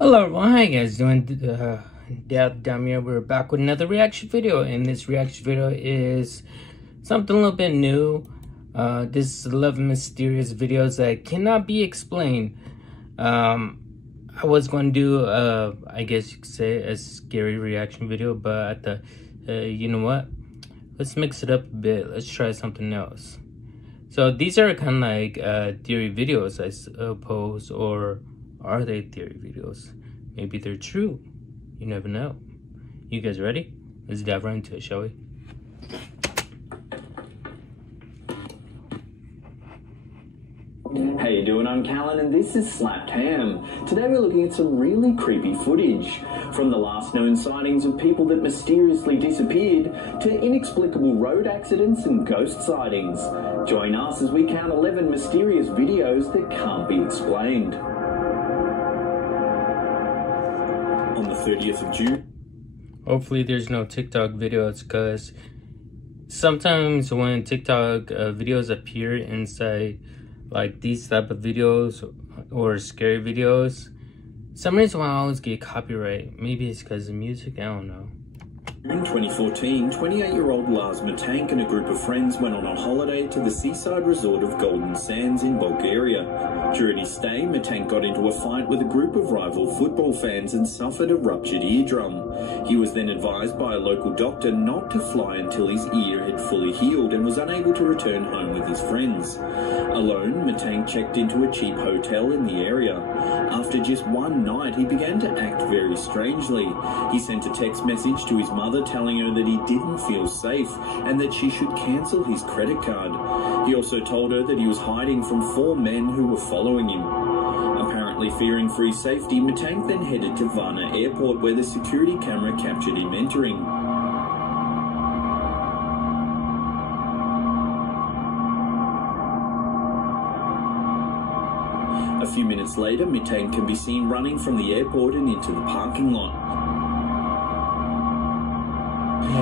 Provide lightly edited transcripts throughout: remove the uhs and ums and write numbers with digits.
Hello everyone, how you guys doing? Down here, we're back with another reaction video, and this reaction video is something a little bit new. This is 11 mysterious videos that cannot be explained. I was going to do, I guess you could say, a scary reaction video, but I thought, you know what? Let's mix it up a bit. Let's try something else. So these are kind of like theory videos, I suppose, or are they theory videos? Maybe they're true. You never know. You guys ready? Let's dive right into it, shall we? How you doing? I'm Callan and this is Slapped Ham. Today we're looking at some really creepy footage. From the last known sightings of people that mysteriously disappeared to inexplicable road accidents and ghost sightings. Join us as we count 11 mysterious videos that can't be explained. On the 30th of June. Hopefully there's no TikTok videos, because sometimes when TikTok videos appear inside like these type of videos or scary videos, some reason why I always get copyright. Maybe it's because of music, I don't know. In 2014, 28-year-old Lars Matank and a group of friends went on a holiday to the seaside resort of Golden Sands in Bulgaria. During his stay, Matank got into a fight with a group of rival football fans and suffered a ruptured eardrum. He was then advised by a local doctor not to fly until his ear had fully healed and was unable to return home with his friends. Alone, Matank checked into a cheap hotel in the area. After just one night, he began to act very strangely. He sent a text message to his mother telling her that he didn't feel safe and that she should cancel his credit card. He also told her that he was hiding from 4 men who were following him. Apparently fearing for his safety, Matank then headed to Varna Airport, where the security camera captured him entering. A few minutes later, Matank can be seen running from the airport and into the parking lot.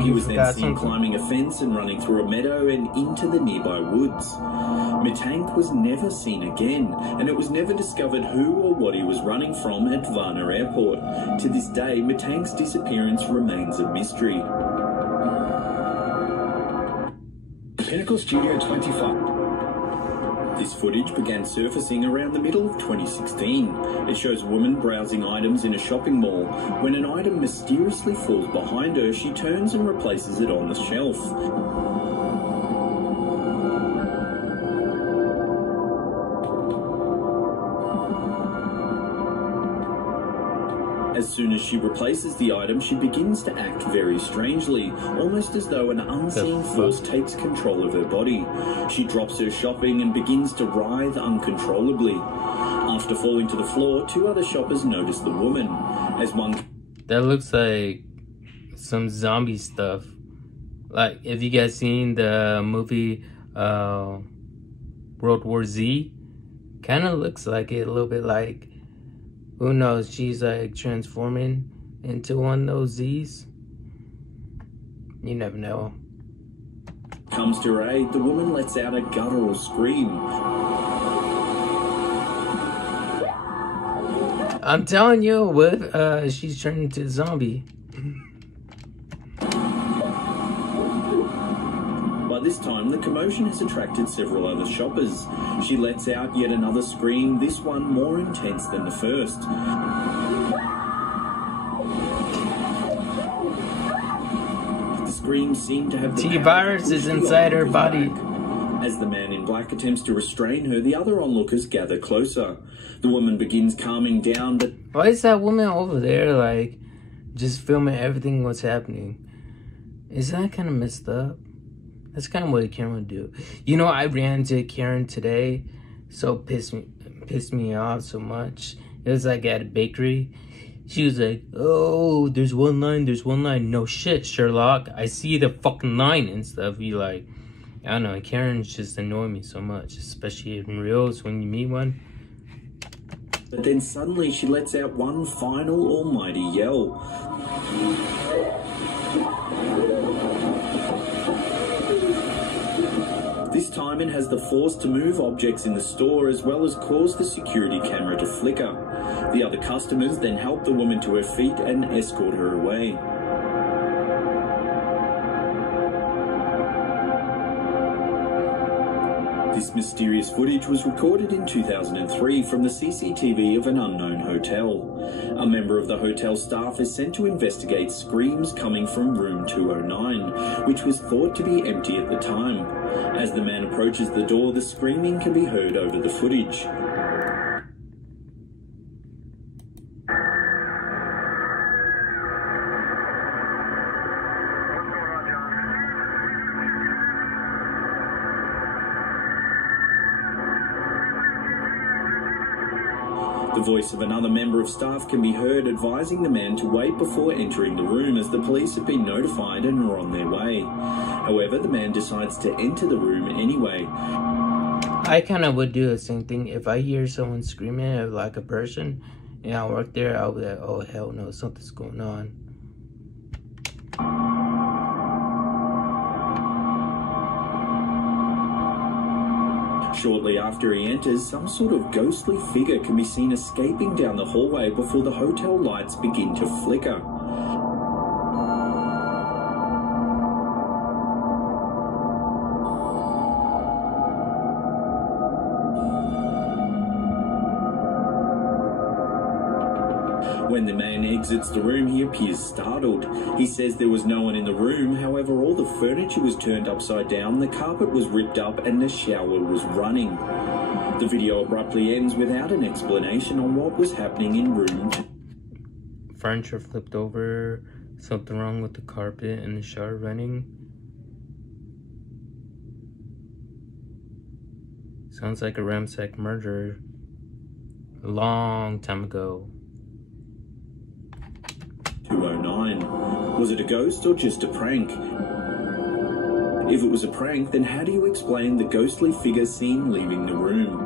He was then seen climbing a fence and running through a meadow and into the nearby woods. Matank was never seen again, and it was never discovered who or what he was running from at Varna Airport. To this day, Matank's disappearance remains a mystery. Pinnacle Studio 25. This footage began surfacing around the middle of 2016. It shows a woman browsing items in a shopping mall. When an item mysteriously falls behind her, she turns and replaces it on the shelf. As soon as she replaces the item, she begins to act very strangely, almost as though an unseen force takes control of her body. She drops her shopping and begins to writhe uncontrollably. After falling to the floor, 2 other shoppers notice the woman. As one... That looks like some zombie stuff. Like, if you guys seen the movie World War Z, kind of looks like it, a little bit like, who knows, she's like transforming into one of those Z's. You never know. Comes to her aid, the woman lets out a guttural scream. I'm telling you, what she's turned into a zombie. By this time, the commotion has attracted several other shoppers. She lets out yet another scream, this one more intense than the first. The screams seem to have the T-virus is inside her body. As the man in black attempts to restrain her, the other onlookers gather closer. The woman begins calming down, but... Why is that woman over there, like, just filming everything what's happening? Is that kind of messed up? That's kind of what Karen would do. You know, I ran into Karen today, so pissed me off so much. It was like at a bakery. She was like, oh, there's one line. No shit, Sherlock. I see the fucking line and stuff. You like, I don't know, Karen's just annoying me so much, especially in reals when you meet one. But then suddenly she lets out one final almighty yell. This time and has the force to move objects in the store as well as cause the security camera to flicker. The other customers then help the woman to her feet and escort her away. This mysterious footage was recorded in 2003 from the CCTV of an unknown hotel. A member of the hotel staff is sent to investigate screams coming from room 209, which was thought to be empty at the time. As the man approaches the door, the screaming can be heard over the footage. The voice of another member of staff can be heard advising the man to wait before entering the room as the police have been notified and are on their way. However, the man decides to enter the room anyway. I kind of would do the same thing. If I hear someone screaming at like a person and I work there, I'll be like, oh hell no, something's going on. Shortly after he enters, some sort of ghostly figure can be seen escaping down the hallway before the hotel lights begin to flicker. When the man exits the room, he appears startled. He says there was no one in the room, however all the furniture was turned upside down, the carpet was ripped up and the shower was running. The video abruptly ends without an explanation on what was happening in room 2. Furniture flipped over, something wrong with the carpet and the shower running. Sounds like a ramsack murder a long time ago. 209. Was it a ghost or just a prank? If it was a prank, then how do you explain the ghostly figure seen leaving the room?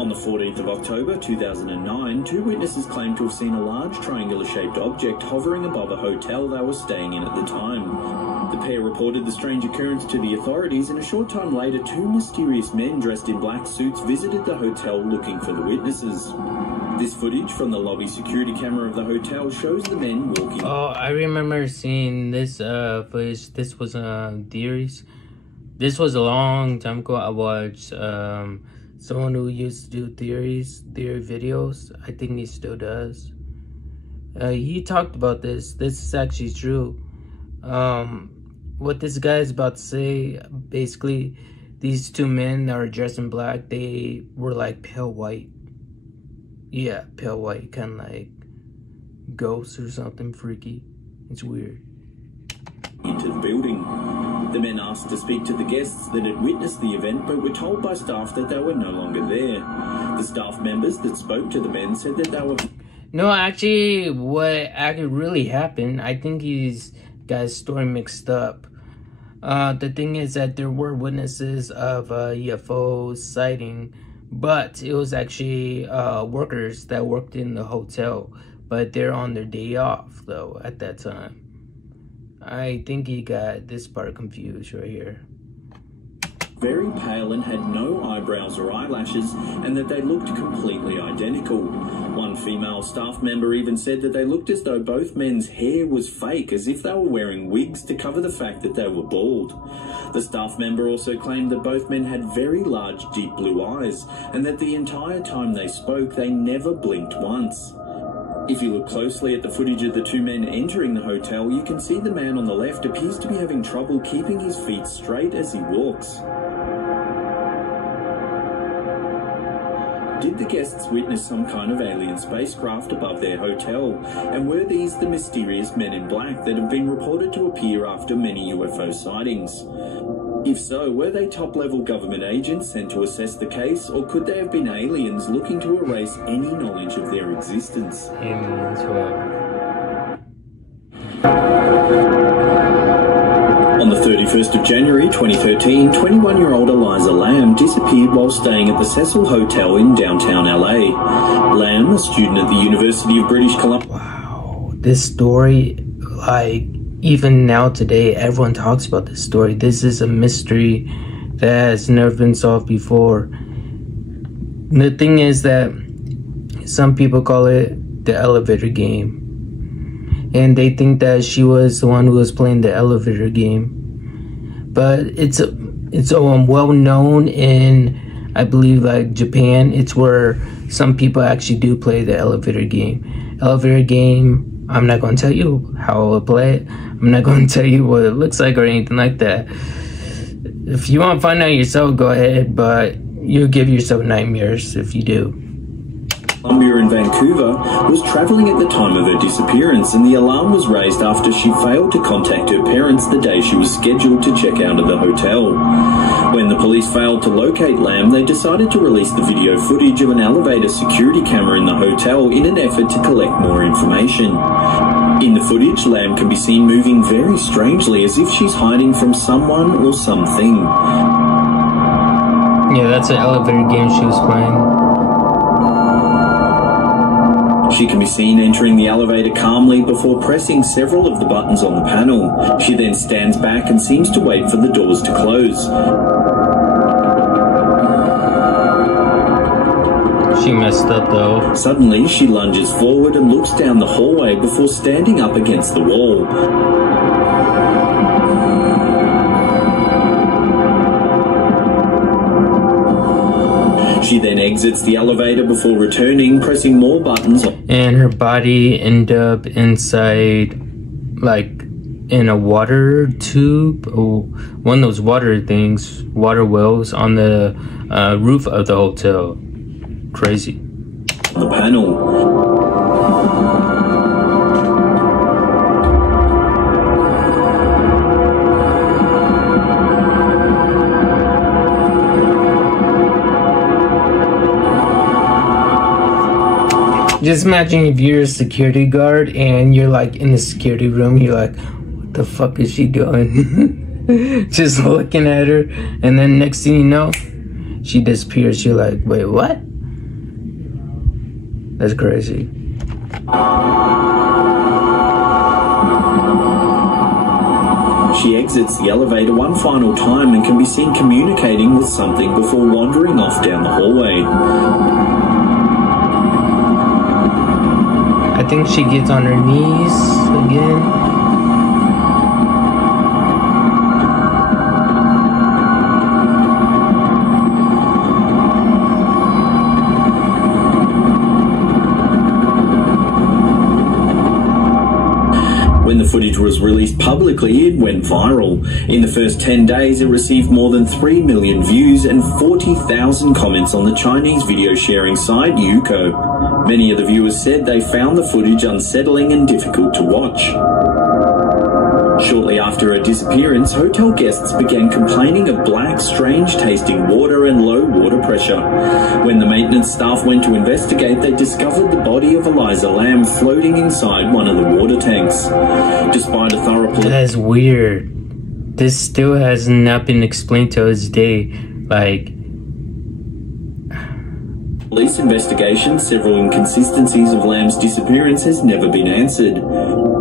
On the 14th of October 2009, two witnesses claimed to have seen a large triangular-shaped object hovering above a hotel they were staying in at the time. The pair reported the strange occurrence to the authorities, and a short time later, two mysterious men dressed in black suits visited the hotel looking for the witnesses. This footage from the lobby security camera of the hotel shows the men walking... Oh, I remember seeing this footage. This was theories. This was a long time ago. I watched someone who used to do theory videos. I think he still does. He talked about this. This is actually true. What this guy is about to say, basically, these two men that were dressed in black, they were like pale white. Yeah, pale white, kind of like ghosts or something freaky. It's weird. Into the building. The men asked to speak to the guests that had witnessed the event, but were told by staff that they were no longer there. The staff members that spoke to the men said that they were... No, actually, what actually really happened, I think he's got his story mixed up. The thing is that there were witnesses of a UFO sighting, but it was actually workers that worked in the hotel, but they're on their day off though at that time. I think he got this part confused right here. Very pale and had no eyebrows or eyelashes, and that they looked completely identical. One female staff member even said that they looked as though both men's hair was fake, as if they were wearing wigs to cover the fact that they were bald. The staff member also claimed that both men had very large, deep blue eyes, and that the entire time they spoke, they never blinked once. If you look closely at the footage of the two men entering the hotel, you can see the man on the left appears to be having trouble keeping his feet straight as he walks. Did the guests witness some kind of alien spacecraft above their hotel? And were these the mysterious men in black that have been reported to appear after many UFO sightings? If so, were they top-level government agents sent to assess the case, or could they have been aliens looking to erase any knowledge of their existence? Aliens, On the 31st of January 2013, 21-year-old Eliza Lamb disappeared while staying at the Cecil Hotel in downtown LA. Lamb, a student at the University of British Columbia... Wow, this story, like, even now today, everyone talks about this story. This is a mystery that has never been solved before. The thing is that some people call it the elevator game, and they think that she was the one who was playing the elevator game. But it's well known in, I believe, like Japan. It's where some people actually do play the elevator game. Elevator game, I'm not going to tell you how I would play it. I'm not going to tell you what it looks like or anything like that. If you want to find out yourself, go ahead, but you'll give yourself nightmares if you do. Columbia in Vancouver was travelling at the time of her disappearance, and the alarm was raised after she failed to contact her parents the day she was scheduled to check out of the hotel. When the police failed to locate Lamb, they decided to release the video footage of an elevator security camera in the hotel in an effort to collect more information. In the footage, Lamb can be seen moving very strangely, as if she's hiding from someone or something. Yeah, that's an elevator game she was playing. She can be seen entering the elevator calmly before pressing several of the buttons on the panel. She then stands back and seems to wait for the doors to close. She messed up though. Suddenly, she lunges forward and looks down the hallway before standing up against the wall. She then exits the elevator before returning, pressing more buttons. And her body ended up inside, like, in a water tube, or one of those water things, water wells on the roof of the hotel. Crazy. The panel. Just imagine if you're a security guard and you're like in the security room, you're like, what the fuck is she doing? Just looking at her, and then next thing you know, she disappears. You're like, wait, what? That's crazy. She exits the elevator one final time and can be seen communicating with something before wandering off down the hallway. I think she gets on her knees again. When the footage was released publicly, it went viral. In the first 10 days, it received more than 3 million views and 40,000 comments on the Chinese video sharing site Youko. Many of the viewers said they found the footage unsettling and difficult to watch. Shortly after her disappearance, hotel guests began complaining of black, strange-tasting water and low water pressure. When the maintenance staff went to investigate, they discovered the body of Eliza Lamb floating inside one of the water tanks. Despite a thorough police... That is weird. This still has not been explained to this day. Like... police investigation, several inconsistencies of Lamb's disappearance has never been answered.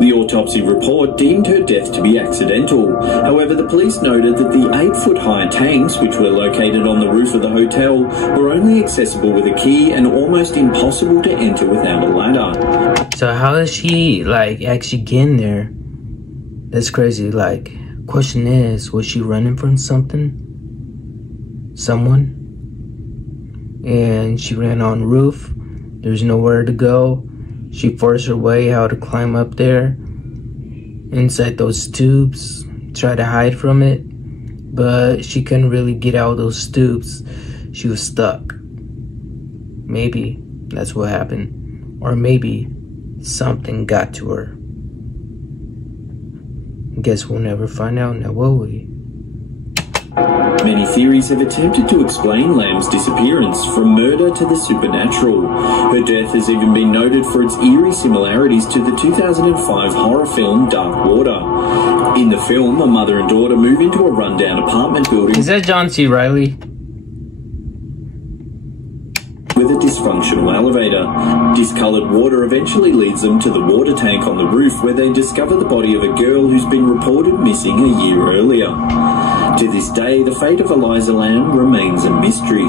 The autopsy report deemed her death to be accidental. However, the police noted that the 8-foot-high tanks, which were located on the roof of the hotel, were only accessible with a key and almost impossible to enter without a ladder. So how is she, like, actually getting there? That's crazy. Like, question is, was she running from something? Someone? And she ran on the roof. There's nowhere to go. She forced her way how to climb up there inside those tubes, try to hide from it, but she couldn't really get out of those tubes. She was stuck. Maybe that's what happened, or maybe something got to her. Guess we'll never find out now, will we? Many theories have attempted to explain Lamb's disappearance, from murder to the supernatural. Her death has even been noted for its eerie similarities to the 2005 horror film Dark Water. In the film, a mother and daughter move into a rundown apartment building. Is that John C. Reilly? With a dysfunctional elevator. Discoloured water eventually leads them to the water tank on the roof, where they discover the body of a girl who's been reported missing a year earlier. To this day, the fate of Eliza Lamb remains a mystery.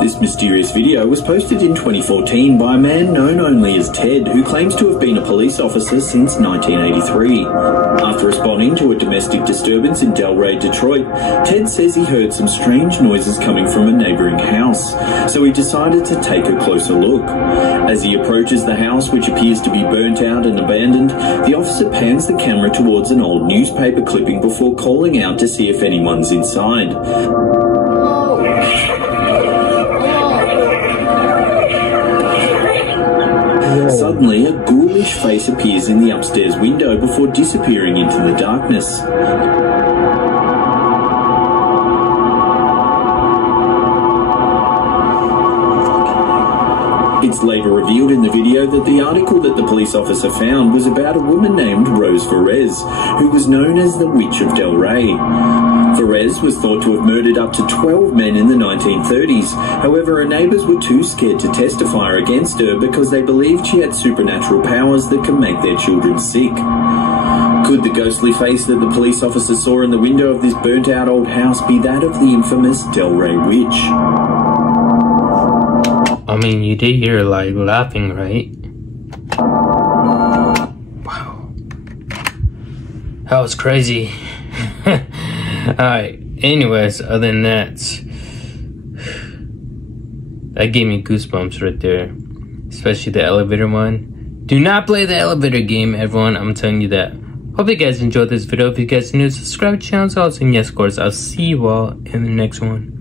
This mysterious video was posted in 2014 by a man known only as Ted, who claims to have been a police officer since 1983. After responding to a domestic disturbance in Delray, Detroit, Ted says he heard some strange noises coming from a neighbouring house, so he decided to take a closer look. As he approaches the house, which appears to be burnt out and abandoned, the officer pans the camera towards an old newspaper clipping before calling out to see if anyone's inside. Suddenly, a ghoulish face appears in the upstairs window before disappearing into the darkness. It's later revealed in the video that the article that the police officer found was about a woman named Rose Ferez, who was known as the Witch of Delray. Ferez was thought to have murdered up to 12 men in the 1930s. However, her neighbours were too scared to testify against her because they believed she had supernatural powers that could make their children sick. Could the ghostly face that the police officer saw in the window of this burnt-out old house be that of the infamous Delray Witch? I mean, you did hear like laughing, right? Wow. That was crazy. Alright, anyways, other than that gave me goosebumps right there. Especially the elevator one. Do not play the elevator game, everyone. I'm telling you that. Hope you guys enjoyed this video. If you guys are new, subscribe to the channel. And yes, of course, I'll see you all in the next one.